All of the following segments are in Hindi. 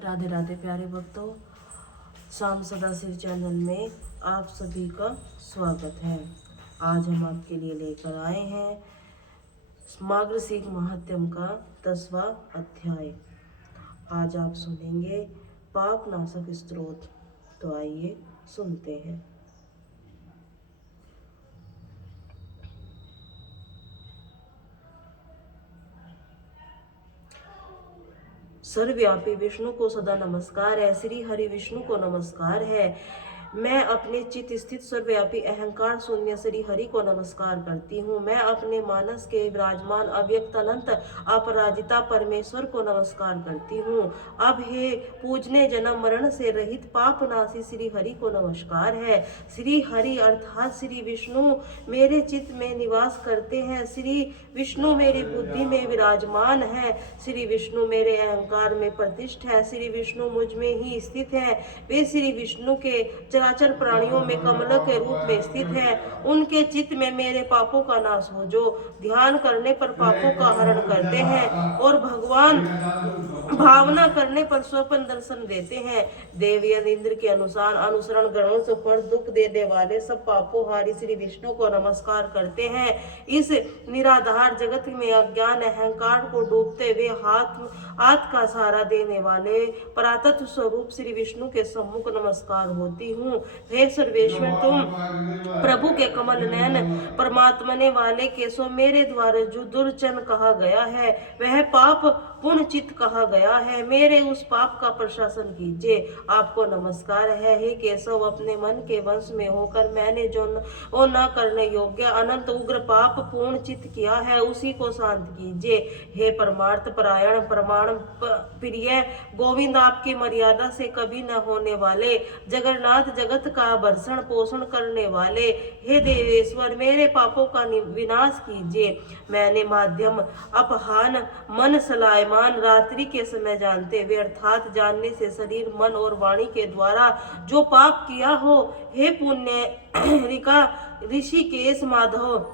राधे राधे प्यारे भक्तों, शाम सदा शिव चैनल में आप सभी का स्वागत है। आज हम आपके लिए लेकर आए हैं मार्गशीर्ष महात्म्य का 10वां अध्याय। आज आप सुनेंगे पाप नाशक स्तोत्र। तो आइए सुनते हैं। सर्वव्यापी विष्णु को सदा नमस्कार है। श्री हरि विष्णु को नमस्कार है। मैं अपने चित्त स्थित सर्वव्यापी अहंकार शून्य श्री हरि को नमस्कार करती हूँ। मैं अपने मानस के विराजमान अव्यक्त अनंत अपराजिता परमेश्वर को नमस्कार करती हूँ। अब हे पूजने जन्म मरण से रहित पापनाशी श्री हरि को नमस्कार है। श्री हरि अर्थात श्री विष्णु मेरे चित्त में निवास करते हैं। श्री विष्णु मेरी बुद्धि में विराजमान है। श्री विष्णु मेरे अहंकार में प्रतिष्ठ है। श्री विष्णु मुझ में ही स्थित है। वे श्री विष्णु के चराचर प्राणियों में कमल के रूप में स्थित है। उनके चित्त में मेरे पापों का नाश हो, जो ध्यान करने पर पापों का हरण करते हैं और भगवान भावना करने पर स्वप्न दर्शन देते हैं। देवी इंद्र के अनुसार अनुसरण गणों से पर दुख दे वाले सब पापों हारी श्री विष्णु को नमस्कार करते हैं। इस निराधार जगत में अज्ञान अहंकार को डूबते हुए हाथ का सहारा देने वाले परातत्व स्वरूप श्री विष्णु के सम्मुख नमस्कार होती हूँ। हे सर्वेश्वर, तुम प्रभु के कमल नयन परमात्मने वाले केशव मेरे द्वारा जो दुर्चन कहा गया है, वह पाप पुण्य चित्त कहा गया है। मेरे उस पाप का प्रशासन कीजिए। आपको नमस्कार है। हे केशव, अपने मन के वंश में होकर मैंने जो न करने योग्य अनंत उग्र पाप पूर्ण चित्त किया है, उसी को शांत कीजिए। हे परमार्थ परायण प्रमाण प्रिय गोविंद, आपकी मर्यादा से कभी न होने वाले जगन्नाथ जगत का भरण पोषण करने वाले हे देवेश्वर, मेरे पापों का विनाश कीजिए। मैंने माध्यम अपहान मन सलायमान रात्रि के समय जानते हुए अर्थात जानने से शरीर मन और वाणी के द्वारा जो पाप किया हो, हे पुण्य रिका ऋषिकेश माधव,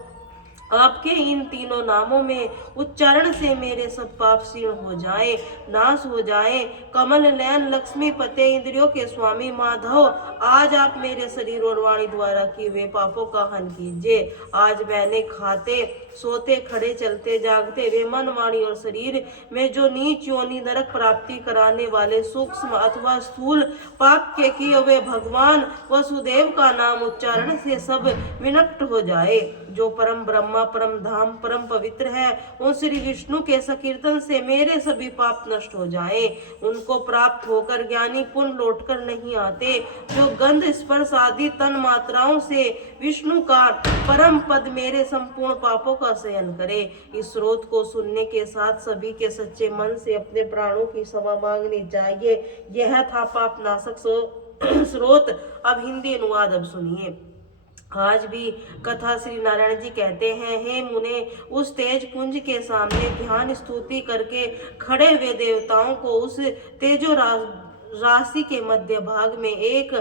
आपके इन तीनों नामों में उच्चारण से मेरे सब पाप क्षीण हो जाए, नाश हो जाए। कमल नयन लक्ष्मी पते इंद्रियों के स्वामी माधव, आज आप मेरे शरीर और वाणी द्वारा किए हुए पापों का हन कीजिए। आज मैंने खाते सोते खड़े चलते जागते हुए मन वाणी और शरीर में जो नीच योनि नरक प्राप्ति कराने वाले सूक्ष्म अथवा स्थूल पाप के किए हुए भगवान वसुदेव का नाम उच्चारण से सब विनष्ट हो जाए। जो परम ब्रह्मा परम धाम परम पवित्र है, उन श्री विष्णु के संकीर्तन से मेरे सभी पाप नष्ट हो जाएं। उनको प्राप्त होकर ज्ञानी पुण्य लौटकर नहीं आते। जो गंध स्पर्श आदि तन मात्राओं से विष्णु का परम पद मेरे संपूर्ण पापों का शयन करे। इस स्रोत को सुनने के साथ सभी के सच्चे मन से अपने प्राणों की क्षमा मांगनी चाहिए। यह था पाप नाशक स्रोत। अब हिंदी अनुवाद अब सुनिए। आज भी कथा श्री नारायण जी कहते हैं, हे मुने, उस तेज पुंज के सामने ध्यान स्तुति करके खड़े हुए देवताओं को उस तेजो राशि के मध्य भाग में एक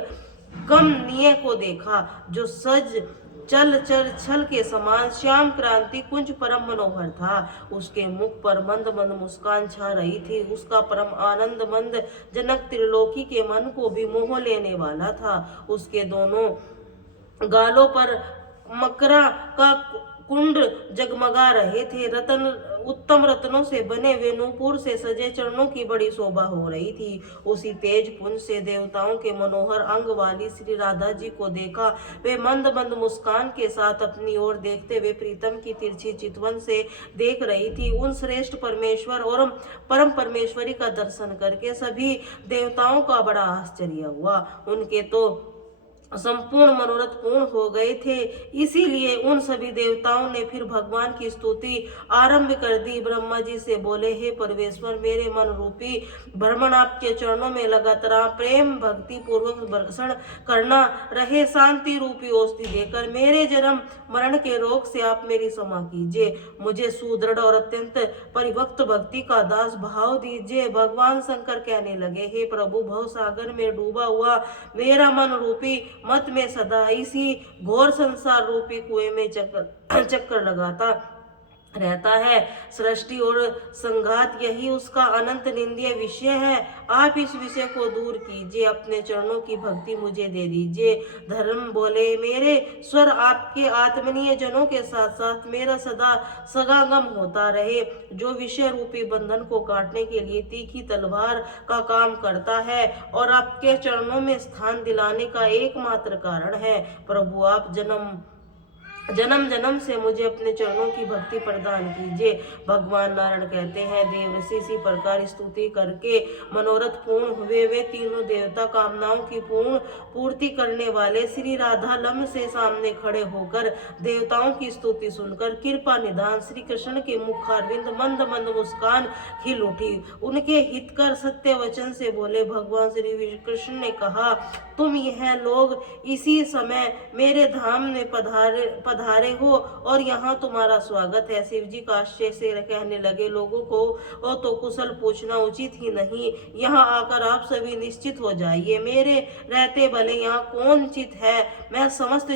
कमनीय को देखा, जो सज चल चर छल के समान श्याम क्रांति कुंज परम मनोहर था। उसके मुख पर मंद मंद मुस्कान छा रही थी। उसका परम आनंद मंद जनक त्रिलोकी के मन को भी मोह लेने वाला था। उसके दोनों गालों पर मकरा का कुंड जगमगा रहे थे। उत्तम रत्नों से बने हुए नूपुर से सजे चरणों की बड़ी शोभा हो रही थी। उसी तेज पुंज से देवताओं के मनोहर अंग वाली श्री राधा जी को देखा। वे मंद मंद मुस्कान के साथ अपनी ओर देखते हुए प्रीतम की तिरछी चितवन से देख रही थी। उन श्रेष्ठ परमेश्वर और परम परमेश्वरी का दर्शन करके सभी देवताओं का बड़ा आश्चर्य हुआ। उनके तो संपूर्ण मनोरथ पूर्ण हो गए थे। इसीलिए उन सभी देवताओं ने फिर भगवान की स्तुति आरंभ कर दी। ब्रह्मा जी से बोले, हे परमेश्वर, मेरे मन रूपी भ्रमण आपके चरणों में लगातार प्रेम भक्ति पूर्वक दर्शन करना रहे। शांति रूपी औषधि देकर मेरे जन्म मरण के रोग से आप मेरी क्षमा कीजिए। मुझे सुदृढ़ और अत्यंत परिभक्त भक्ति का दास भाव दीजिए। भगवान शंकर कहने लगे, हे प्रभु, भव सागर में डूबा हुआ मेरा मन रूपी मत में सदा इसी घोर संसार रूपी कुएं में चक्कर लगाता रहता है। सृष्टि और संघात यही उसका अनंत निंदनीय विषय है। आप इस विषय को दूर कीजिए, अपने चरणों की भक्ति मुझे दे दीजिए। धर्म बोले, मेरे स्वर आपके आत्मनीय जनों के साथ साथ मेरा सदा सगागम होता रहे, जो विषय रूपी बंधन को काटने के लिए तीखी तलवार का काम करता है और आपके चरणों में स्थान दिलाने का एकमात्र कारण है। प्रभु, आप जन्म जन्म से मुझे अपने चरणों की भक्ति प्रदान कीजिए। भगवान नारायण कहते हैं, देवर्षि इसी प्रकार स्तुति करके मनोरथ पूर्ण हुए। वे तीनों देवता कामनाओं की पूर्ति करने वाले श्री राधा लम से सामने खड़े होकर देवताओं की स्तुति सुनकर कृपा निधान श्री कृष्ण के मुखारविंद मंद मंद मुस्कान खिल उठी। उनके हितकर सत्य वचन से बोले, भगवान श्री कृष्ण ने कहा, तुम यह लोग इसी समय मेरे धाम में पधारे हो और यहाँ तुम्हारा स्वागत है। शिव जी काश्य से कहने लगे, लोगों को तो कुशल पूछना उचित ही नहीं, यहाँ आकर आप सभी निश्चित हो जाइए। मेरे रहते भले यहाँ कौन चित है, मैं समस्त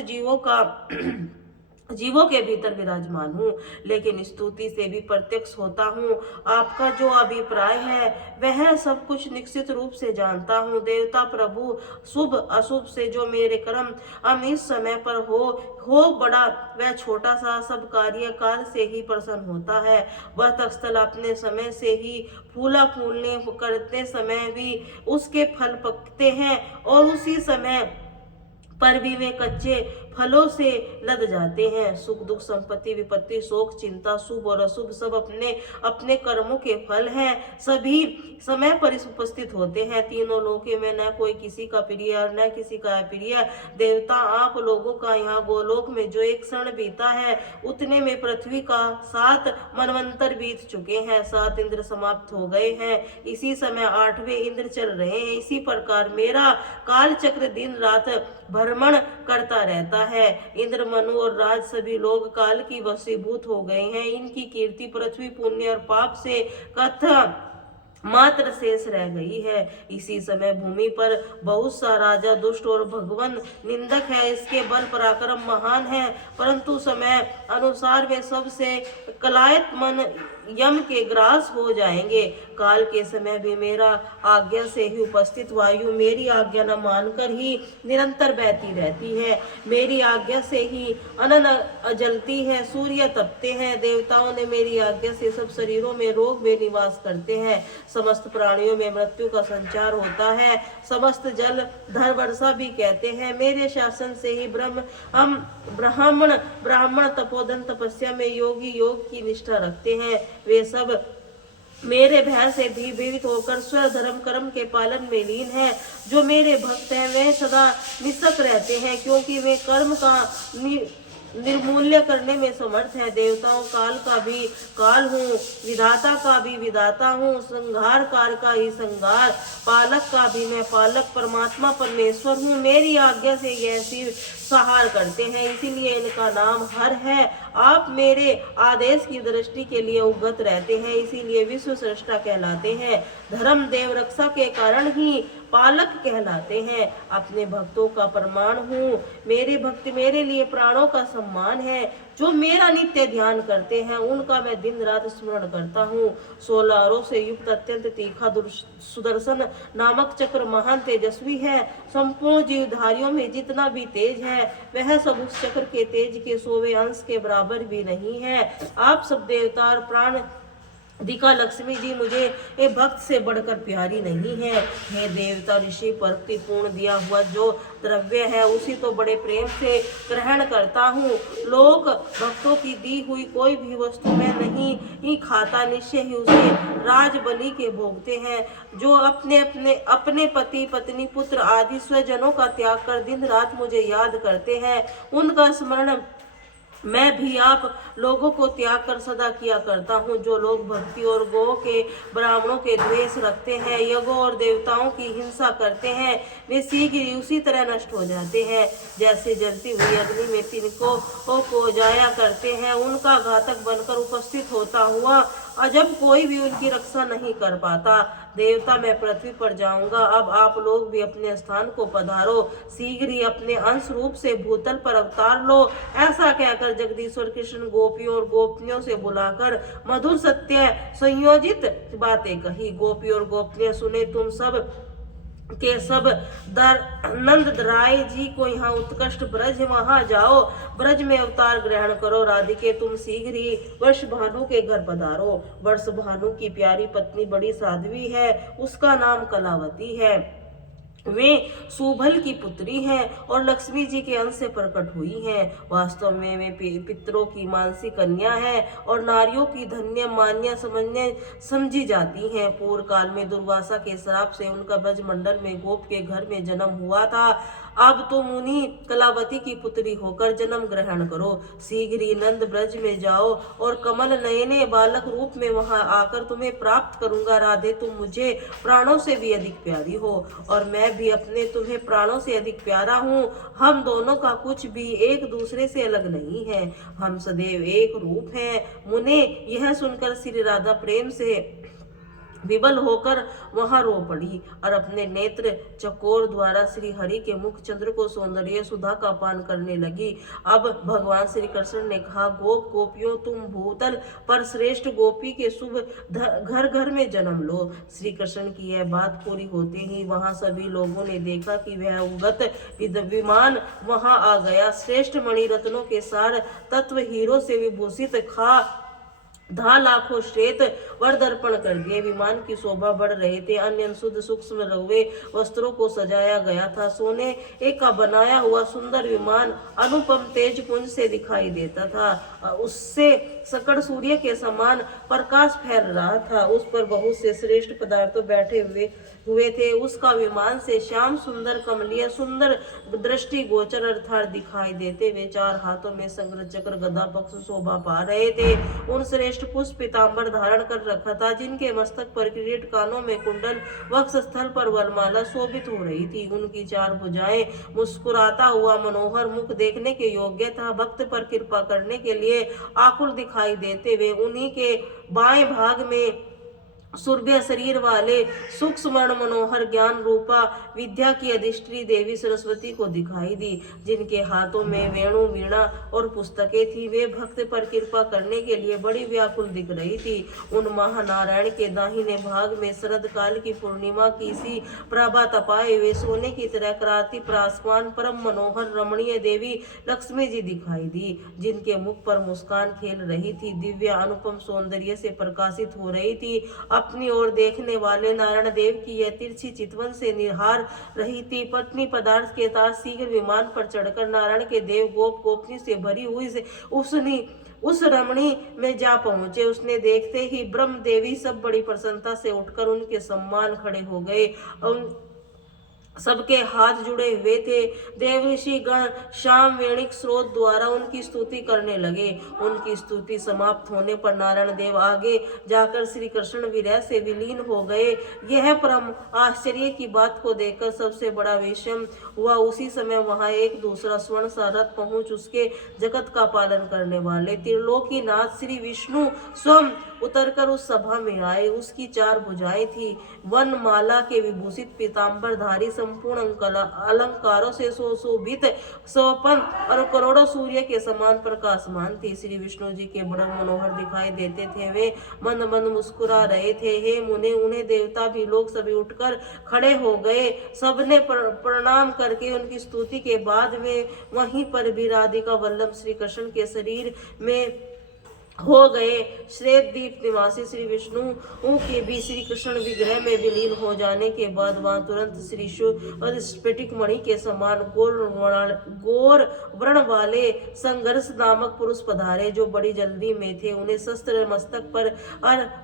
जीवों के भीतर विराजमान हूँ, लेकिन स्तुति से भी प्रत्यक्ष होता हूँ। आपका जो अभिप्राय है वह सब कुछ निश्चित रूप से जानता हूँ। देवता प्रभु, शुभ अशुभ से जो मेरे कर्म हम इस समय पर हो बड़ा वह छोटा सा सब कार्य काल से ही प्रसन्न होता है। वह तत्स्थल अपने समय से ही फूलने करते समय भी उसके फल पकते हैं और उसी समय पर भी वे कच्चे फलों से लद जाते हैं। सुख दुख संपत्ति विपत्ति शोक चिंता शुभ और अशुभ सब अपने अपने कर्मों के फल हैं, सभी समय पर उपस्थित होते हैं। तीनों लोकों में न कोई किसी का प्रिय और न किसी का अप्रिय। देवता, आप लोगों का यहाँ गोलोक में जो एक क्षण बीता है उतने में पृथ्वी का 7 मनवंतर बीत चुके हैं, 7 इंद्र समाप्त हो गए हैं, इसी समय 8वें इंद्र चल रहे हैं। इसी प्रकार मेरा काल चक्र दिन रात भ्रमण करता रहता है। इंद्र मनु और राज सभी लोग काल की वशीभूत हो गए हैं। इनकी कीर्ति पृथ्वी पुण्य और पाप से कथा मात्र शेष रह गई है। इसी समय भूमि पर बहुत सा राजा दुष्ट और भगवान निंदक है, इसके बल पराक्रम महान है, परंतु समय अनुसार वे सबसे कलायत मन यम के ग्रास हो जाएंगे। काल के समय भी मेरा आज्ञा से ही उपस्थित वायु मेरी आज्ञा न मानकर ही निरंतर बहती रहती है, मेरी आज्ञा से ही अनन जलती है, सूर्य तपते हैं। देवताओं ने मेरी आज्ञा से सब शरीरों में रोग वे निवास करते हैं, समस्त प्राणियों में मृत्यु का संचार होता है, समस्त जल धर वर्षा भी कहते हैं। मेरे शासन से ही ब्राह्मण तपोधन तपस्या में योगी योग की निष्ठा रखते हैं। वे सब मेरे भय से भयभीत होकर स्व धर्म कर्म के पालन में लीन है। जो मेरे भक्त हैं वे सदा निस्सक रहते हैं, क्योंकि वे कर्म का निर्मूल्य करने में समर्थ है। देवताओं काल का भी काल हूँ, विधाता का भी विधाता हूँ, संहारकार का ही संहार, पालक का भी मैं पालक, परमात्मा परमेश्वर हूँ। मेरी आज्ञा से यह शिव संहार करते हैं, इसीलिए इनका नाम हर है। आप मेरे आदेश की दृष्टि के लिए उगत रहते हैं, इसीलिए विश्व सृष्टा कहलाते हैं। धर्म देव रक्षा के कारण ही पालक कहलाते हैं। अपने भक्तों का प्रमाण हूँ, मेरे भक्त मेरे लिए प्राणों का सम्मान है। जो मेरा नित्य ध्यान करते हैं उनका मैं दिन रात स्मरण करता हूँ। 16 अरों से युक्त अत्यंत तीखा सुदर्शन नामक चक्र महान तेजस्वी है। संपूर्ण जीवधारियों में जितना भी तेज है वह सब उस चक्र के तेज के 100वें अंश के बराबर भी नहीं है। आप सब देवता और प्राण दिका लक्ष्मी जी मुझे ये भक्त से बढ़कर प्यारी नहीं है। हे देवता ऋषि भक्ति पूर्ण दिया हुआ जो द्रव्य है उसी तो बड़े प्रेम से ग्रहण करता हूँ। लोग भक्तों की दी हुई कोई भी वस्तु मैं नहीं ही खाता, निश्चय ही उसे राज बलि के भोगते हैं। जो अपने पति पत्नी पुत्र आदि स्वजनों का त्याग कर दिन रात मुझे याद करते हैं, उनका स्मरण मैं भी आप लोगों को त्याग कर सदा किया करता हूँ। जो लोग भक्ति और गौ के ब्राह्मणों के द्वेष रखते हैं, यज्ञों और देवताओं की हिंसा करते हैं, वे शीघ्र ही उसी तरह नष्ट हो जाते हैं जैसे जलती हुई अग्नि में तिनकों को जाया करते हैं। उनका घातक बनकर उपस्थित होता हुआ जब कोई भी उनकी रक्षा नहीं कर पाता। देवता, मैं पृथ्वी पर जाऊंगा, अब आप लोग भी अपने स्थान को पधारो, शीघ्र ही अपने अंश रूप से भूतल पर अवतार लो। ऐसा कहकर जगदीश्वर कृष्ण गोपियों और गोपनियों से बुलाकर मधुर सत्य संयोजित बातें कही। गोपी और गोपनियां सुने, तुम सब के सब नंद राय जी को यहाँ उत्कृष्ट ब्रज है, वहां जाओ, ब्रज में अवतार ग्रहण करो। राधिके, तुम शीघ्र ही वर्ष भानु के घर पधारो। वर्ष भानु की प्यारी पत्नी बड़ी साध्वी है, उसका नाम कलावती है। वे सुबल की पुत्री हैं और लक्ष्मी जी के अंश से प्रकट हुई हैं। वास्तव में वे पितरों की मानसी कन्या है और नारियों की धन्य मान्य समझी जाती हैं। पूर्व काल में दुर्वासा के श्राप से उनका ब्रजमंडल में गोप के घर में जन्म हुआ था। अब तुम उन्हीं कलावती की पुत्री होकर जन्म ग्रहण करो। शीघ्र ही नंद ब्रज में जाओ और कमल नयने बालक रूप में वहां आकर तुम्हें प्राप्त करूंगा। राधे, तुम मुझे प्राणों से भी अधिक प्यारी हो और मैं भी अपने तुम्हें प्राणों से अधिक प्यारा हूँ। हम दोनों का कुछ भी एक दूसरे से अलग नहीं है, हम सदैव एक रूप हैं। मुने, यह सुनकर श्री राधा प्रेम से विबल होकर वहां रो पड़ी और अपने नेत्र चकोर द्वारा श्री हरि के मुख चंद्र को सौंदर्य सुधा का पान करने लगी। अब भगवान श्री कृष्ण ने कहा, गोप गोपियों, तुम भूतल पर श्रेष्ठ गोपी के शुभ घर घर में जन्म लो। श्री कृष्ण की यह बात पूरी होते ही वहां सभी लोगों ने देखा कि वह उगत विमान वहां आ गया। श्रेष्ठ मणि रत्नों के सार तत्व हीरो से विभूषित धा लाखों श्वेत वर दर्पण कर दिए। विमान की शोभा बढ़ रहे थे। अन्य शुद्ध सूक्ष्म लौहे वस्त्रों को सजाया गया था। सोने एक का बनाया हुआ सुंदर विमान अनुपम तेज पुंज से दिखाई देता था। उससे सकड़ सूर्य के समान प्रकाश फैल रहा था। उस पर बहुत से श्रेष्ठ पदार्थों बैठे हुए थे। उसका विमान से श्याम सुंदर कमलीय सुंदर दृष्टि गोचर अर्थात दिखाई देते। वे चार हाथों में संग्र चक्र गदा पक्ष शोभा पा रहे थे। उन श्रेष्ठ पुष्प पीतांबर धारण कर रखा था, जिनके मस्तक पर किरीट, कानों में कुंडल, वक्ष स्थल पर वरमाला शोभित हो रही थी। उनकी चार भुजाएं, मुस्कुराता हुआ मनोहर मुख देखने के योग्य था। भक्त पर कृपा करने के लिए आकुल दिखाई देते। वे उन्हीं के बाएं भाग में सूर्य शरीर वाले सूक्ष्म मनोहर ज्ञान रूपा विद्या की अधिष्ठी देवी सरस्वती को दिखाई दी, जिनके हाथों में वेणु, वीणा और पुस्तकें थी। वे भक्त पर कृपा करने के लिए बड़ी व्याकुल दिख रही थी। उन महानारायण के दाहिने भाग में शरद काल की पूर्णिमा की सी प्रभा तपाए वे सोने की तरह कराती प्रासमान परम मनोहर रमणीय देवी लक्ष्मी जी दिखाई दी, जिनके मुख पर मुस्कान खेल रही थी, दिव्य अनुपम सौंदर्य से प्रकाशित हो रही थी। अपनी ओर देखने वाले नारायण देव की यह तिरछी चितवन से निहार रही थी। पत्नी पदार्थ के साथ शीघ्र विमान पर चढ़कर नारायण के देव गोप गोपनी से भरी हुई से उस रमणी में जा पहुंचे। उसने देखते ही ब्रह्म देवी सब बड़ी प्रसन्नता से उठकर उनके सम्मान खड़े हो गए। सबके हाथ जुड़े हुए थे। देवऋषि गण श्याम वेणिक स्रोत द्वारा उनकी स्तुति करने लगे। उनकी स्तुति समाप्त होने पर नारायण देव आगे जाकर श्री कृष्ण विरह से विलीन हो गए। यह परम आश्चर्य की बात को देखकर सबसे बड़ा विषम हुआ। उसी समय वहां एक दूसरा स्वर्ण सा रथ पहुंच उसके जगत का पालन करने वाले त्रिलोकीनाथ श्री विष्णु स्वयं उतरकर उस सभा में आए। उसकी चार भुजाएं थी, वन माला के विभूषित पीतांबर धारी, संपूर्ण अलंकारों से सुशोभित, स्वपन और करोड़ों सूर्य के समान प्रकाशमान थी। श्री विष्णु जी के बड़े मनोहर दिखाई देते थे। वे मंद मंद मुस्कुरा रहे थे। हे मुने, उन्हें देवता भी लोग सभी उठकर खड़े हो गए। सबने प्रणाम करके उनकी स्तुति के बाद में वहीं पर भी राधिका वल्लभ श्री कृष्ण के शरीर में हो गए। श्वेत द्वीप निवासी श्री विष्णु के भी श्री कृष्ण विग्रह में विलीन हो जाने के बाद वहां तुरंत श्री स्फटिक मणि के समान गोर वर्ण वाले संघर्ष नामक पुरुष पधारे, जो बड़ी जल्दी में थे। उन्हें शस्त्र मस्तक पर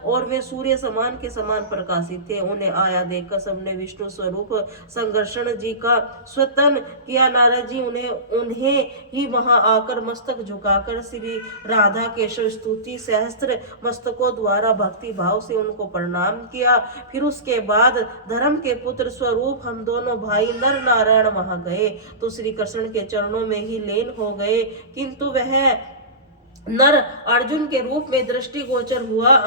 और वे सूर्य समान के समान प्रकाशित थे। उन्हें आया देखकर सबने विष्णु स्वरूप संघर्षण जी का स्वतन किया। नारद जी उन्हें ही वहां आकर मस्तक झुकाकर श्री राधा के स्तुति सहस्त्र मस्तकों द्वारा भक्ति भाव से उनको प्रणाम किया। फिर उसके बाद धर्म के पुत्र स्वरूप हम दोनों भाई नर नारायण वहां गए तो श्री कृष्ण के चरणों में ही लीन हो गए। किंतु वह नर अर्जुन के रूप में दृष्टिगोचर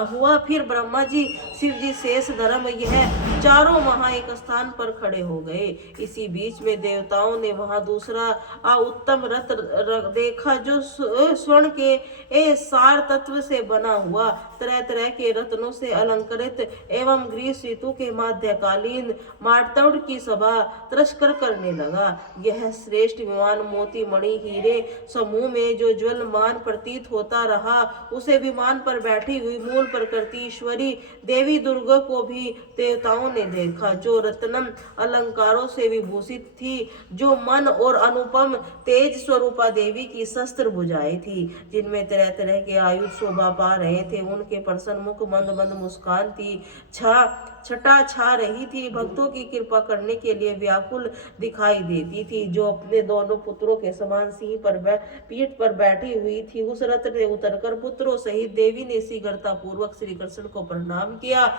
हुआ। फिर ब्रह्मा जी, शिव जी, शेष धर्म, यह चारों वहां एक स्थान पर खड़े हो गए। इसी बीच में देवताओं ने वहां दूसरा उत्तम रथ देखा, जो स्वर्ण के सार तत्व से बना हुआ, तरह तरह के रत्नों से अलंकृत एवं ग्रीष्म ऋतु के मध्यकालीन मार्तंड की सभा तिरस्कार करने लगा। यह श्रेष्ठ विमान मोती मणि हीरे समूह में जो ज्वलमान प्रतीत होता रहा, उसे विमान पर बैठी हुई मूल प्रकृति ईश्वरी देवी दुर्गा को भी देवताओं ने देखा, जो रत्नम अलंकारों से विभूषित थी, जो मन और अनुपम तेज स्वरूपा देवी की शस्त्र भुजाएं थी, जिनमें तरह तरह के आयुध शोभा पा रहे थे। उनके प्रसन्न मुख मंद मंद मुस्कान थी, छटा छा रही थी, भक्तों की कृपा करने के लिए व्याकुल दिखाई देती थी, जो अपने दोनों पुत्रों के समान सिंह पर पीठ पर बैठी हुई थी। उस रथ ने उतरकर पुत्रों सहित देवी ने शीघ्रता पूर्वक श्री कृष्ण को प्रणाम किया।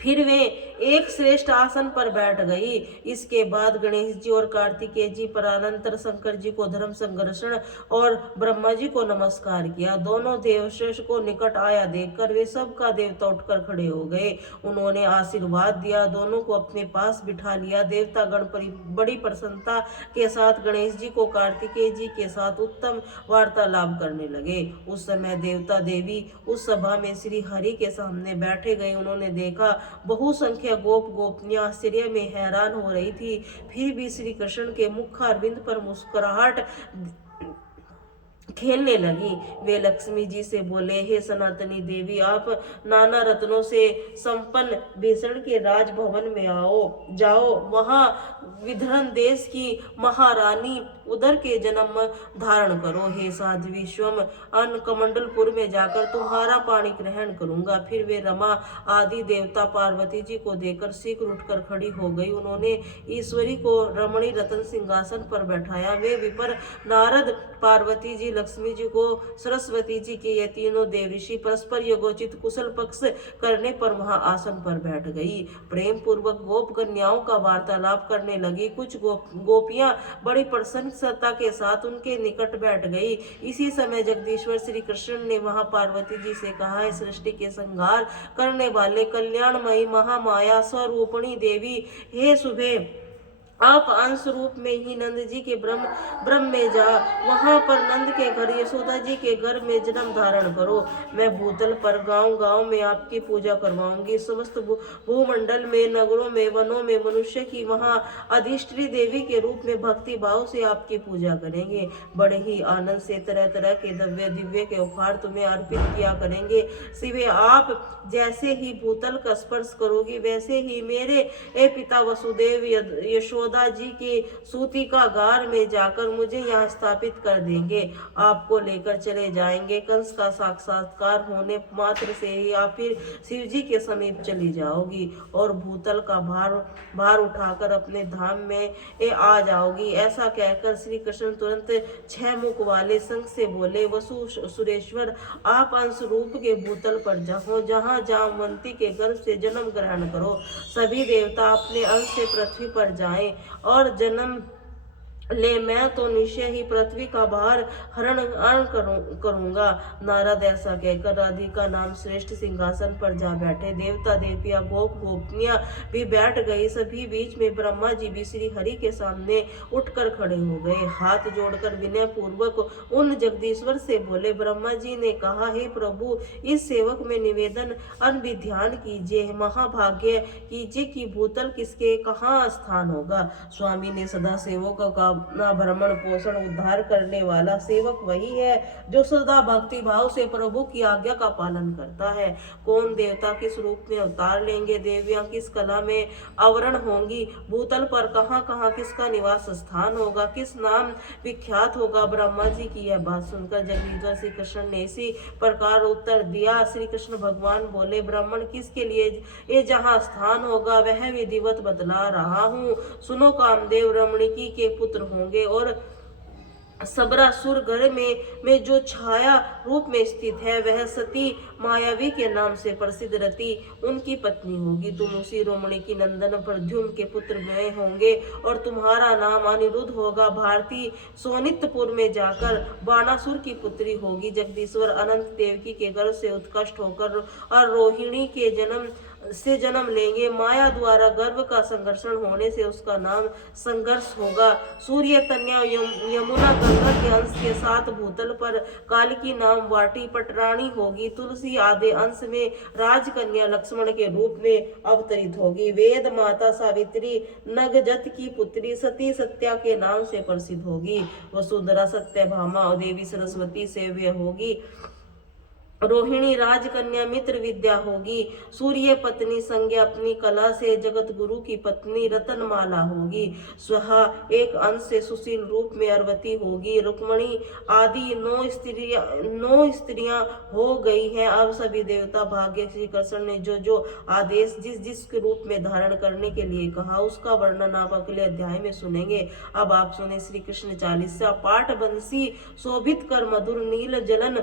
फिर वे एक श्रेष्ठ आसन पर बैठ गई। इसके बाद गणेश जी और कार्तिकेय जी पर, अनंतर शंकर जी को धर्म संघर्षण और ब्रह्मा जी को नमस्कार किया। दोनों देवश्रेष्ठ को निकट आया देखकर वे सबका देवता उठकर खड़े हो गए। उन्होंने आशीर्वाद दिया, दोनों को अपने पास बिठा लिया। देवता गण बड़ी प्रसन्नता के साथ गणेश जी को कार्तिकेय जी के साथ उत्तम वार्तालाप करने लगे। उस समय देवता देवी उस सभा में श्री हरि के सामने बैठे गए। उन्होंने देखा बहुसंख्य गोप गोपनियां आश्चर्य में हैरान हो रही थी। फिर भी श्री कृष्ण के मुख अरविंद पर मुस्कुराहट खेलने लगी। वे लक्ष्मी जी से बोले, हे सनातनी देवी, आप नाना रत्नों से संपन्न भीषण के राजभवन में जाओ। वहां विदर्भ देश की महारानी उधर के जन्म धारण करो। हे साध्वी, स्वयं कमंडलपुर में जाकर तुम्हारा पाणी ग्रहण करूंगा। फिर वे रमा आदि देवता पार्वती जी को देकर शीघ्र उठकर खड़ी हो गई। उन्होंने ईश्वरी को रमणी रतन सिंहासन पर बैठाया। वे विपर नारद, पार्वती जी, लक्ष्मी जी को सरस्वती जी के ये तीनों देवऋषि परस्पर योगोचित कुशल पक्ष करने पर वहां आसन पर बैठ गई। प्रेम पूर्वक गोप कन्याओं का वार्तालाप करने लगी। कुछ गोपियां बड़ी प्रसन्नता के साथ उनके निकट बैठ गई। इसी समय जगदीश्वर श्री कृष्ण ने वहां पार्वती जी से कहा, है सृष्टि के संहार करने वाले कल्याणमयी महामाया स्वरूपिणी देवी, हे शुभे, आप अंश रूप में ही नंद जी के ब्रह्म में जा, वहां पर नंद के घर यशोदा जी के घर में जन्म धारण करो। मैं भूतल पर गांव गांव में आपकी पूजा करवाऊंगी। समस्त भूमंडल में, नगरों में, वनों में मनुष्य की वहां अधिष्ठी देवी के रूप में भक्ति भाव से आपकी पूजा करेंगे। बड़े ही आनंद से तरह तरह के दिव्य के उपहार तुम्हें अर्पित किया करेंगे। शिवे, आप जैसे ही भूतल का स्पर्श करोगी, वैसे ही मेरे पिता वसुदेव यशोदा जी के सूतिका गार में जाकर मुझे यहाँ स्थापित कर देंगे। आपको लेकर चले जाएंगे। कंस का साक्षात्कार होने मात्र से ही आप फिर शिव जी के समीप चली जाओगी और भूतल का भार उठाकर अपने धाम में आ जाओगी। ऐसा कहकर श्री कृष्ण तुरंत 6 मुख वाले संग से बोले, वसु सुरेश्वर, आप अंश रूप के भूतल पर जाओ, जहाँ जामवंती के गर्भ से जन्म ग्रहण करो। सभी देवता अपने अंश से पृथ्वी पर जाएं और जन्म ले। मैं तो निश्चय ही पृथ्वी का भार हरण करूंगा। नारद ऐसा कहकर राधिका नाम श्रेष्ठ सिंहासन पर जा बैठे। देवता देवियां गोप गोपनियां भी बैठ गई। सभी बीच में ब्रह्मा जी भी श्री हरि के सामने उठकर खड़े हो गए। हाथ जोड़कर विनय पूर्वक उन जगदीश्वर से बोले, ब्रह्मा जी ने कहा, हे प्रभु, इस सेवक में निवेदन अनविध्यान कीजिए, महाभाग्य कीजिए कि भूतल किसके कहाँ स्थान होगा। स्वामी ने सदा सेवकों का अपना भ्रमण पोषण उद्धार करने वाला सेवक वही है जो सदा भक्ति भाव से प्रभु की आज्ञा का पालन करता है। कौन देवता किस रूप में अवतार लेंगे, देवियां किस कला में आवरण होंगी, भूतल पर कहाँ कहाँ किसका निवास स्थान होगा, किस नाम विख्यात होगा। ब्रह्मा जी की यह बात सुनकर जगदीश्वर श्री कृष्ण ने इसी प्रकार उत्तर दिया। श्री कृष्ण भगवान बोले, ब्राह्मण किसके लिए ये जहाँ स्थान होगा वह विधिवत बतला रहा हूँ। सुनो, कामदेव रमणिकी के पुत्र होंगे और सबरासुर घर में जो छाया रूप में स्थित है वह सती मायावी के नाम से प्रसिद्ध रति उनकी पत्नी होगी। तुम उसी रोमणी की नंदन प्रद्युम्न के पुत्र में होंगे और तुम्हारा नाम अनिरुद्ध होगा। भारती सोनितपुर में जाकर बाणासुर की पुत्री होगी। जगदीश्वर अनंत देवकी के गर्भ से उत्कृष्ट होकर और रोहिणी के जन्म लेंगे। माया द्वारा गर्भ का संघर्षण होने से उसका नाम संघर्ष होगा। सूर्य तन्या यमुना गंगा के अंश के साथ भूतल पर कालिकी नाम वाटी पटरानी होगी। तुलसी आधे अंश में राजकन्या लक्ष्मण के रूप में अवतरित होगी। वेद माता सावित्री नगजत की पुत्री सती सत्या के नाम से प्रसिद्ध होगी। वसुंधरा सत्यभामा और देवी सरस्वती सेव्य होगी। रोहिणी राजकन्या मित्र विद्या होगी। सूर्य पत्नी संज्ञा अपनी कला से जगत गुरु की पत्नी रतनमाला होगी। स्वहा एक अंश से सुशील रूप में अरवती होगी। रुक्मणी आदि नौ स्त्रियां हो गई हैं। अब सभी देवता भाग्य श्री कृष्ण ने जो आदेश जिस के रूप में धारण करने के लिए कहा उसका वर्णन आप अगले अध्याय में सुनेंगे। अब आप सुने श्री कृष्ण चालीसा पाठ। बंसी शोभित कर मधुर नील जलन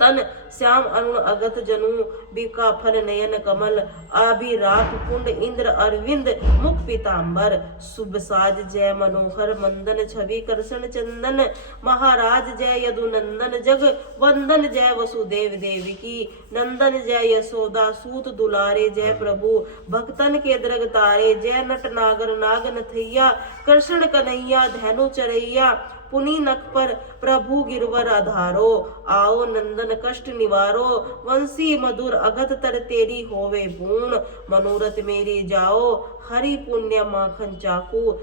तन श्याम अरुण अगत जनु बिका फल नयन कमल अभिराप कुंड इंद्र अरविंद मुख पीतांबर शुभ साज जय मनोहर मंदन छवि करसन चंदन महाराज जय यदुनंदन जग वंदन जय वसुदेव देवकी नंदन जय यशोदा सूत दुलारे जय प्रभु भक्तन के दृग तारे जय नट नागर नागन थैया कृष्ण कन्हैया धैनु चरैया पुनि नख पर प्रभु गिरवर आधारो आओ नंदन कष्ट निवारो वंशी मधुर अगत तर तेरी होवे पूर्ण मनोरथ मेरी जाओ हरि पुण्य माखन चाकू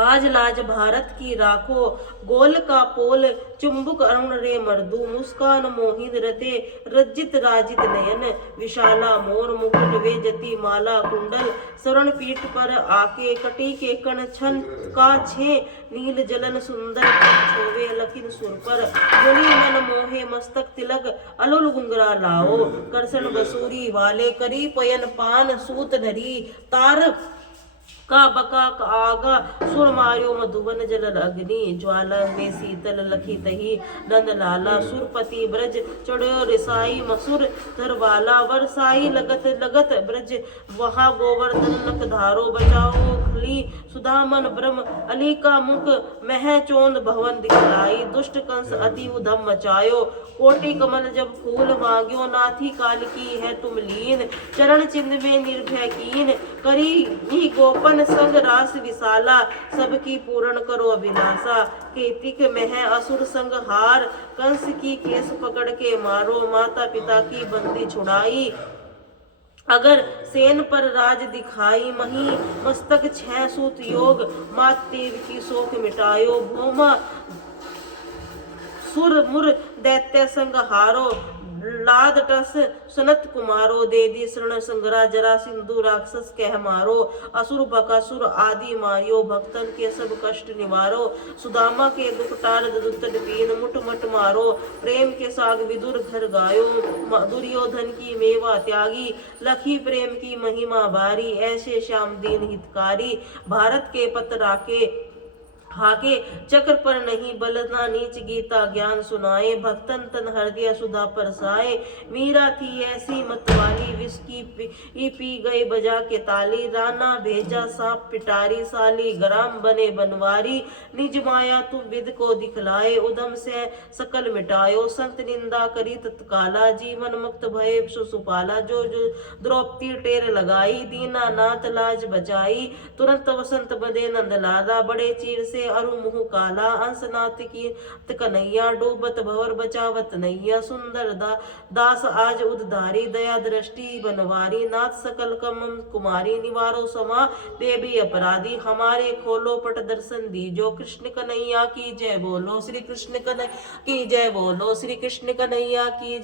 आज लाज भारत की राखो गोल का पोल चुंबक अरुण रे मर्दू मुस्कान मोहित रते रज्जित राजित नयन विशाला मोर मुकुट वे जति माला कुंडल शरण पीठ पर आके कटी के कण छन का छे नील जलन सुंदर छोवे लखिन सुर पर मुनि मन मोहे मस्तक तिलक अलुल गुंगरा लाओ करसन बसूरी वाले करी पयन पान सूत धरी तार का बका आगा सुर मायो मधुबन जल अग्नि ज्वाला में शीतल लखी तही नंद लाला सुरपति ब्रज चढ़ो रिसाई मसुर धरवाला वरसाई लगत लगत ब्रज वहा गोवर्धन नख धारो बचाओ खली सुधामन ब्रह्म अली का मुख मह चोंद भवन दिखलाई दुष्ट कंस अति उधम मचायो कोटि कमल जब फूल मांग्यो नाथी काल की है तुम लीन चरण चिन्ह में निर्भय कीन करी ही गोपन संग रास विशाला सबकी पूर्ण करो अभिलाषा केतिक में है असुर संग हार कंस की केस पकड़ के मारो माता पिता की बंदी छुड़ाई अगर सेन पर राज दिखाई मही मस्तक छह सूत योग मात देव की शोक मिटायो भूमा सुर मुर दैत्य संग हारो लाद टस सनत कुमारो दे दी शरण संगरा जरा सिंधु राक्षस कह मारो असुर बकासुर आदि मारियो भक्तन के सब कष्ट निवारो सुदामा के दुख टार दुतट पीन मुठ मट मारो प्रेम के साग विदुर घर गायो दुर्योधन की मेवा त्यागी लखी प्रेम की महिमा भारी ऐसे श्याम दीन हितकारी भारत के पत राके हाके चक्र पर नहीं बलना नीच गीता ज्ञान सुनाए भक्तन तन हृदय सुधा परसाए मीरा थी ऐसी मतवाली विस्की पी गए बजा के ताली राना भेजा सांप पिटारी साली ग्राम बने बनवारी निज माया तुम विद को दिखलाए उदम से सकल मिटायो संत निंदा करी तत्काला जीवन मुक्त भय सुपाला जो द्रौपदी टेर लगाई दीना नाथ लाज बचाई तुरंत वसंत बदे नंद लाला बड़े चीर से अरु मुह काला अंशनाथ की कन्हैया डूबत भवर बचावत नैया सुंदर दास आज उद्धारी दया दृष्टि बनवारी नाथ सकल कम कुमारी निवारो समा देवी अपराधी हमारे खोलो पट दर्शन दीजो कृष्ण कन्हैया की जय बोलो श्री कृष्ण कन्हैया की जय बोलो श्री कृष्ण कन्हैया की